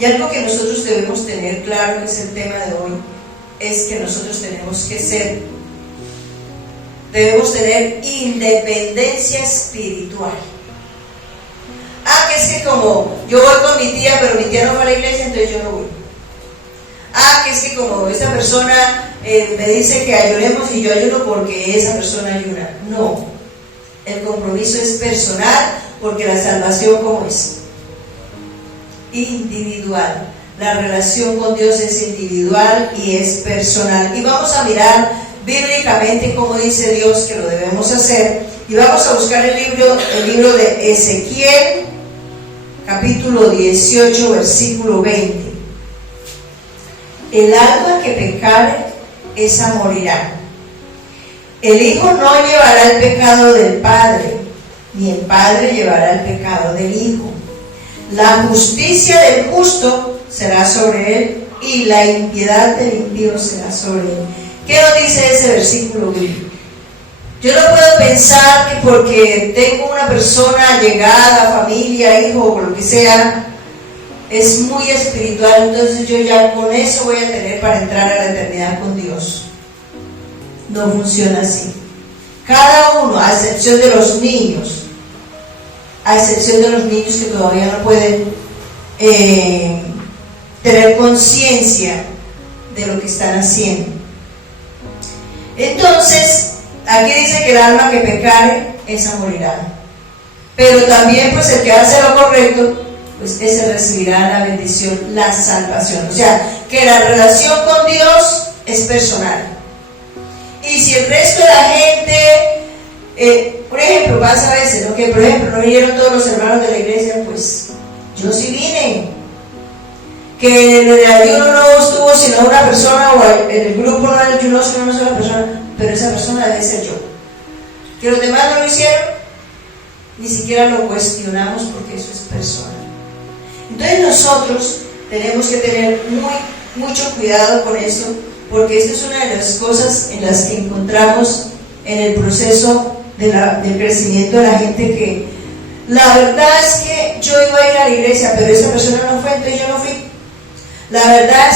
Y algo que nosotros debemos tener claro, que es el tema de hoy, es que nosotros debemos tener independencia espiritual. Que es que como yo voy con mi tía, pero mi tía no va a la iglesia, entonces yo no voy. Que es que como esa persona me dice que ayunemos y yo ayuno porque esa persona ayuna. No, el compromiso es personal, porque la salvación, ¿cómo es? Individual. La relación con Dios es individual y es personal. Y vamos a mirar bíblicamente cómo dice Dios que lo debemos hacer. Y vamos a buscar el libro de Ezequiel, capítulo 18, versículo 20. El alma que pecare, esa morirá. El hijo no llevará el pecado del padre, ni el padre llevará el pecado del hijo. La justicia del justo será sobre él, y la impiedad del impío será sobre él. ¿Qué nos dice ese versículo bíblico? Yo no puedo pensar que porque tengo una persona allegada, familia, hijo o lo que sea, es muy espiritual, entonces yo ya con eso voy a tener para entrar a la eternidad con Dios. No funciona así. Cada uno, a excepción de los niños que todavía no pueden tener conciencia de lo que están haciendo. Entonces, aquí dice que el alma que pecare, esa morirá. Pero también, pues, el que hace lo correcto, pues ese recibirá la bendición, la salvación. O sea, que la relación con Dios es personal. Y si el resto de la gente, por ejemplo, pasa a veces, ¿no? Que por ejemplo no vinieron todos los hermanos de la iglesia, pues yo sí vine. Que en el ayuno no estuvo sino una persona, o en el grupo no ayunó sino una sola persona, pero esa persona debe ser yo. Que los demás no lo hicieron, ni siquiera lo cuestionamos, porque eso es personal. Entonces nosotros tenemos que tener mucho cuidado con eso, porque esta es una de las cosas en las que encontramos en el proceso del crecimiento de la gente, que la verdad es que yo iba a ir a la iglesia, pero esa persona no fue, entonces yo no fui. La verdad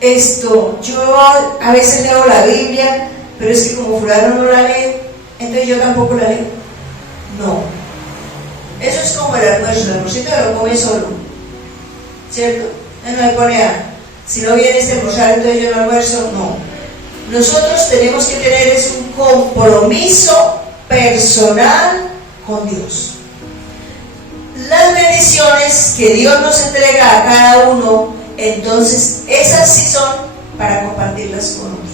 es que yo a veces leo la Biblia, pero es que como fulano no la lee, entonces yo tampoco la leo. No. Eso es como el almuercito lo come solo, ¿cierto? Él no le pone si no viene este almorzar, entonces yo no almuerzo. No. Nosotros tenemos que tener un compromiso personal con Dios. Las bendiciones que Dios nos entrega a cada uno, entonces esas sí son para compartirlas con otros.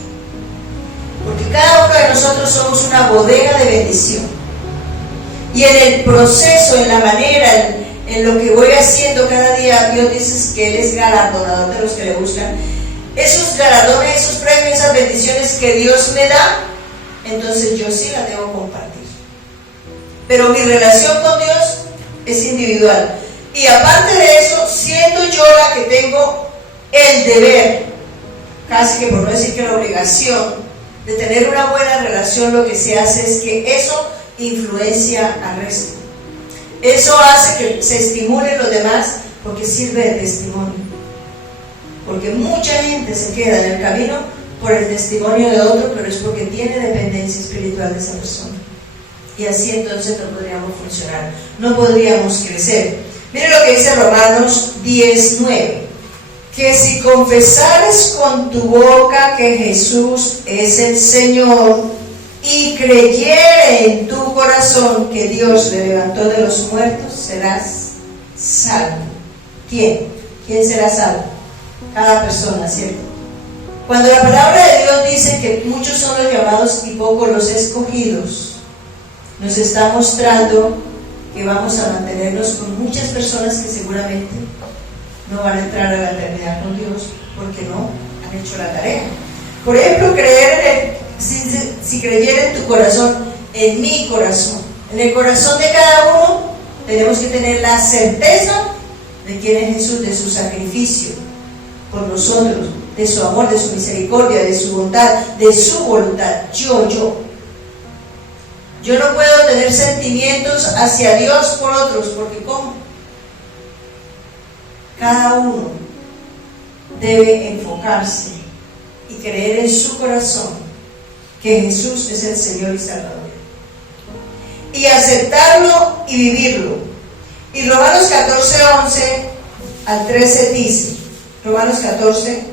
Porque cada uno de nosotros somos una bodega de bendición. Y en el proceso, en la manera, en lo que voy haciendo cada día, Dios dice que Él es galardonador de los que le buscan. Esos galardones, esos premios, esas bendiciones que Dios me da, entonces yo sí las debo compartir. Pero mi relación con Dios es individual. Y aparte de eso, siendo yo la que tengo el deber, casi que por no decir que la obligación, de tener una buena relación, lo que se hace es que eso influencia al resto. Eso hace que se estimulen los demás, porque sirve de testimonio. Porque mucha gente se queda en el camino por el testimonio de otro, pero es porque tiene dependencia espiritual de esa persona. Y así entonces no podríamos funcionar, no podríamos crecer. Mire lo que dice Romanos 10:9, que si confesares con tu boca que Jesús es el Señor y creyere en tu corazón que Dios le levantó de los muertos, serás salvo. ¿Quién será salvo? Cada persona, ¿cierto? Cuando la palabra de Dios dice que muchos son los llamados y pocos los escogidos, nos está mostrando que vamos a mantenernos con muchas personas que seguramente no van a entrar a la eternidad con Dios porque no han hecho la tarea. Por ejemplo, si creyera en tu corazón, en mi corazón, en el corazón de cada uno, tenemos que tener la certeza de quién es Jesús, de su sacrificio por nosotros, de su amor, de su misericordia, de su bondad, de su voluntad. Yo no puedo tener sentimientos hacia Dios por otros, porque ¿cómo? cada uno debe enfocarse y creer en su corazón que Jesús es el Señor y Salvador, y aceptarlo y vivirlo. Y Romanos 14, 11 al 13 dice, Romanos 14,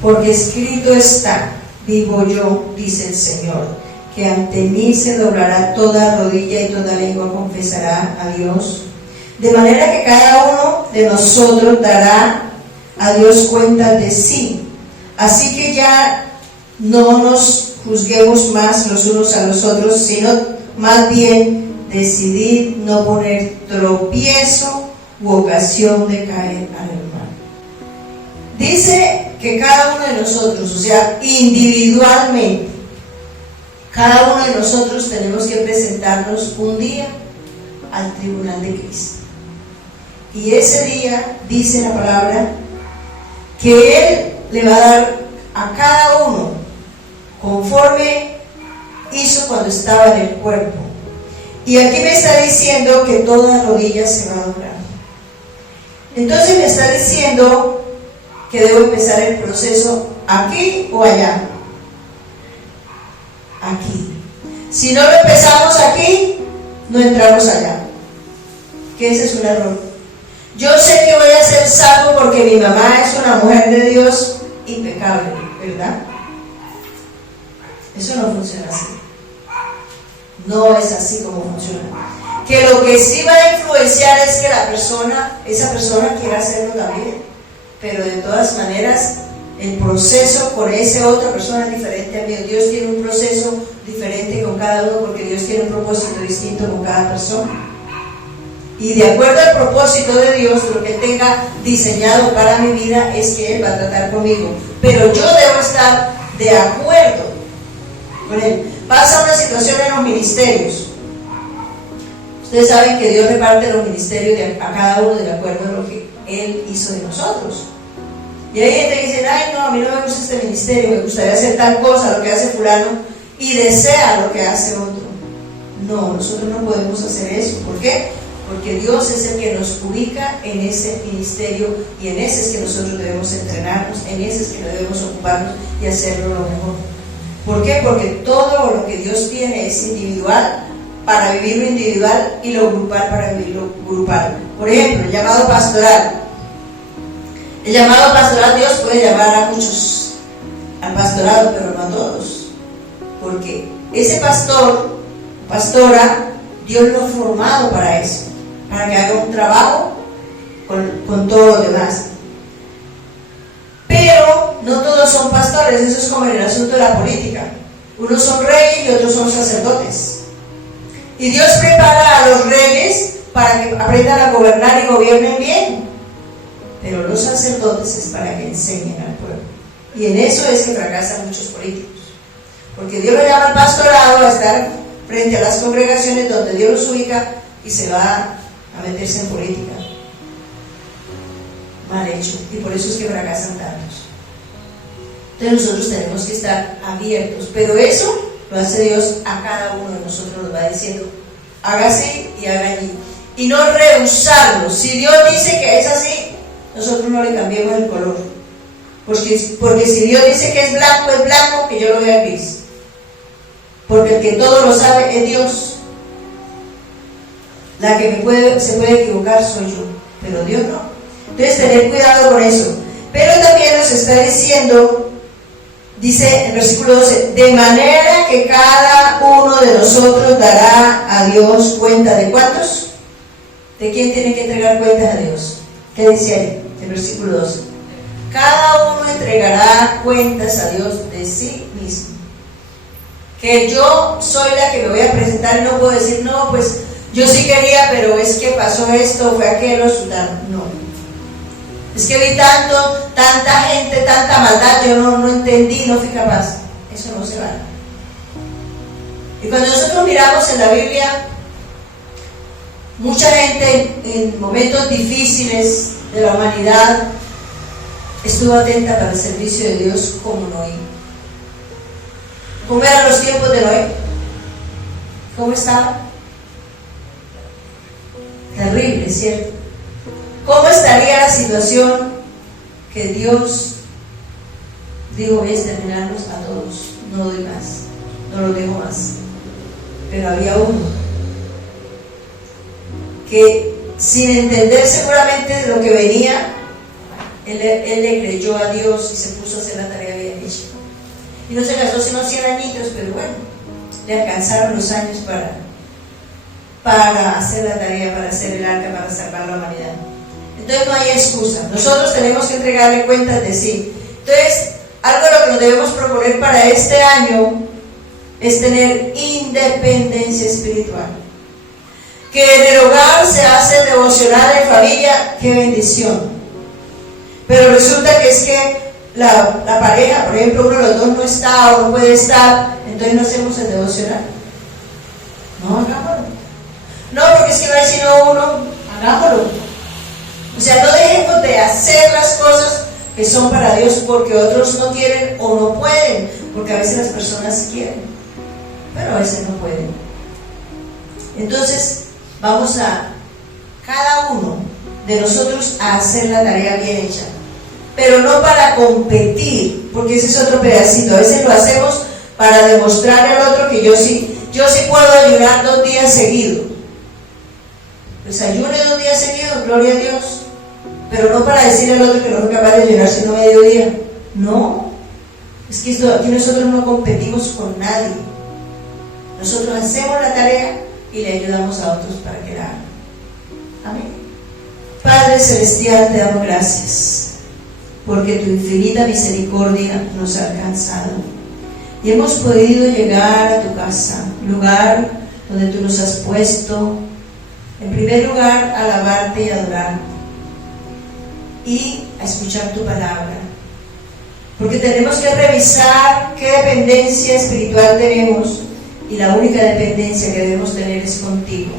porque escrito está, digo yo, dice el Señor, que ante mí se doblará toda rodilla y toda lengua confesará a Dios, de manera que cada uno de nosotros dará a Dios cuenta de sí. Así que ya no nos juzguemos más los unos a los otros, sino más bien decidir no poner tropiezo u ocasión de caer al hermano. Dice que cada uno de nosotros, o sea, individualmente, cada uno de nosotros tenemos que presentarnos un día al tribunal de Cristo. Y ese día, dice la palabra, que Él le va a dar a cada uno conforme hizo cuando estaba en el cuerpo. Y aquí me está diciendo que toda rodilla se va a doblar. Entonces me está diciendo que debo empezar el proceso aquí o allá. Aquí. Si no lo empezamos aquí, no entramos allá. Que ese es un error. Yo sé que voy a ser salvo porque mi mamá es una mujer de Dios impecable, ¿verdad? Eso no funciona así. No es así como funciona. Que lo que sí va a influenciar es que esa persona quiera hacerlo también. Pero de todas maneras, el proceso con esa otra persona es diferente a mí. Dios tiene un proceso diferente con cada uno porque Dios tiene un propósito distinto con cada persona. Y de acuerdo al propósito de Dios, lo que Él tenga diseñado para mi vida es que Él va a tratar conmigo. Pero yo debo estar de acuerdo con Él. Pasa una situación en los ministerios. Ustedes saben que Dios reparte los ministerios a cada uno de acuerdo a lo que Él hizo de nosotros. Y hay gente que dice, ay no, a mí no me gusta este ministerio, me gustaría hacer tal cosa, lo que hace fulano, y desea lo que hace otro. No, nosotros no podemos hacer eso. ¿Por qué? Porque Dios es el que nos ubica en ese ministerio y en ese es que nosotros debemos entrenarnos, en ese es que debemos ocuparnos y hacerlo lo mejor. ¿Por qué? Porque todo lo que Dios tiene es individual para vivir lo individual y lo grupal para vivir lo grupal. Por ejemplo, el llamado pastoral. El llamado pastoral, Dios puede llamar a muchos al pastorado, pero no a todos. Porque ese pastor, pastora, Dios lo ha formado para eso, para que haga un trabajo con todos los demás. Pero no todos son pastores, eso es como en el asunto de la política. Unos son reyes y otros son sacerdotes. Y Dios prepara a los reyes para que aprendan a gobernar y gobiernen bien. Pero los sacerdotes es para que enseñen al pueblo. Y en eso es que fracasan muchos políticos. Porque Dios lo llama al pastorado a estar frente a las congregaciones donde Dios los ubica y se va a meterse en política. Mal hecho. Y por eso es que fracasan tantos. Entonces nosotros tenemos que estar abiertos. Pero eso lo hace Dios a cada uno de nosotros. Nos va diciendo, haga así y haga allí. Y no rehusarlo. Si Dios dice que es así, nosotros no le cambiemos el color. Porque si Dios dice que es blanco, que yo lo vea gris. Porque el que todo lo sabe es Dios. La que se puede equivocar soy yo, pero Dios no. Entonces tener cuidado con eso. Pero también nos está diciendo, dice en el versículo 12, de manera que cada uno de nosotros dará a Dios cuenta de ¿cuántos? ¿De quién tiene que entregar cuentas a Dios? ¿Qué dice ahí? El versículo 12. Cada uno entregará cuentas a Dios de sí mismo. Que yo soy la que me voy a presentar y no puedo decir, no, pues yo sí quería, pero es que pasó esto, fue aquello, no. Es que vi tanta gente, tanta maldad, yo no entendí, no fui capaz. Eso no se vale. Y cuando nosotros miramos en la Biblia, mucha gente en momentos difíciles de la humanidad estuvo atenta para el servicio de Dios como Noé. ¿Cómo eran los tiempos de Noé? ¿Cómo estaban? Terrible, ¿cierto? ¿cómo estaría la situación que Dios dijo, voy a exterminarlos a todos, no doy más, no los dejo más? Pero había uno que, sin entender seguramente de lo que venía, él le creyó a Dios y se puso a hacer la tarea bien hecha. Y no se casó sino 100 añitos, pero bueno, le alcanzaron los años para hacer la tarea, para hacer el arca, para salvar la humanidad. Entonces no hay excusa. Nosotros tenemos que entregarle cuentas de sí. Entonces, algo de lo que nos debemos proponer para este año es tener independencia espiritual. Que en el hogar se hace devocional en familia, qué bendición. Pero resulta que es que la pareja, por ejemplo, uno de los dos no está o no puede estar, entonces no hacemos el devocional. No, hagámoslo. No, porque es que no hay sino uno, hagámoslo. O sea, no dejemos de hacer las cosas que son para Dios porque otros no quieren o no pueden, porque a veces las personas quieren, pero a veces no pueden. Entonces, vamos a cada uno de nosotros a hacer la tarea bien hecha, pero no para competir, porque ese es otro pedacito. A veces lo hacemos para demostrarle al otro que yo sí puedo ayunar 2 días seguidos. Pues ayune 2 días seguidos, gloria a Dios, pero no para decirle al otro que no fue capaz de ayunar sino medio día. No, es que aquí nosotros no competimos con nadie. Nosotros hacemos la tarea y le ayudamos a otros para que la hagan. Amén. Padre Celestial, te damos gracias porque tu infinita misericordia nos ha alcanzado y hemos podido llegar a tu casa, lugar donde tú nos has puesto, en primer lugar, a alabarte y adorarte y a escuchar tu palabra, porque tenemos que revisar qué dependencia espiritual tenemos, y la única dependencia que debemos tener es contigo,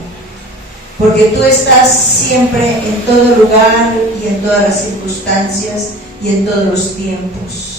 porque tú estás siempre en todo lugar y en todas las circunstancias y en todos los tiempos.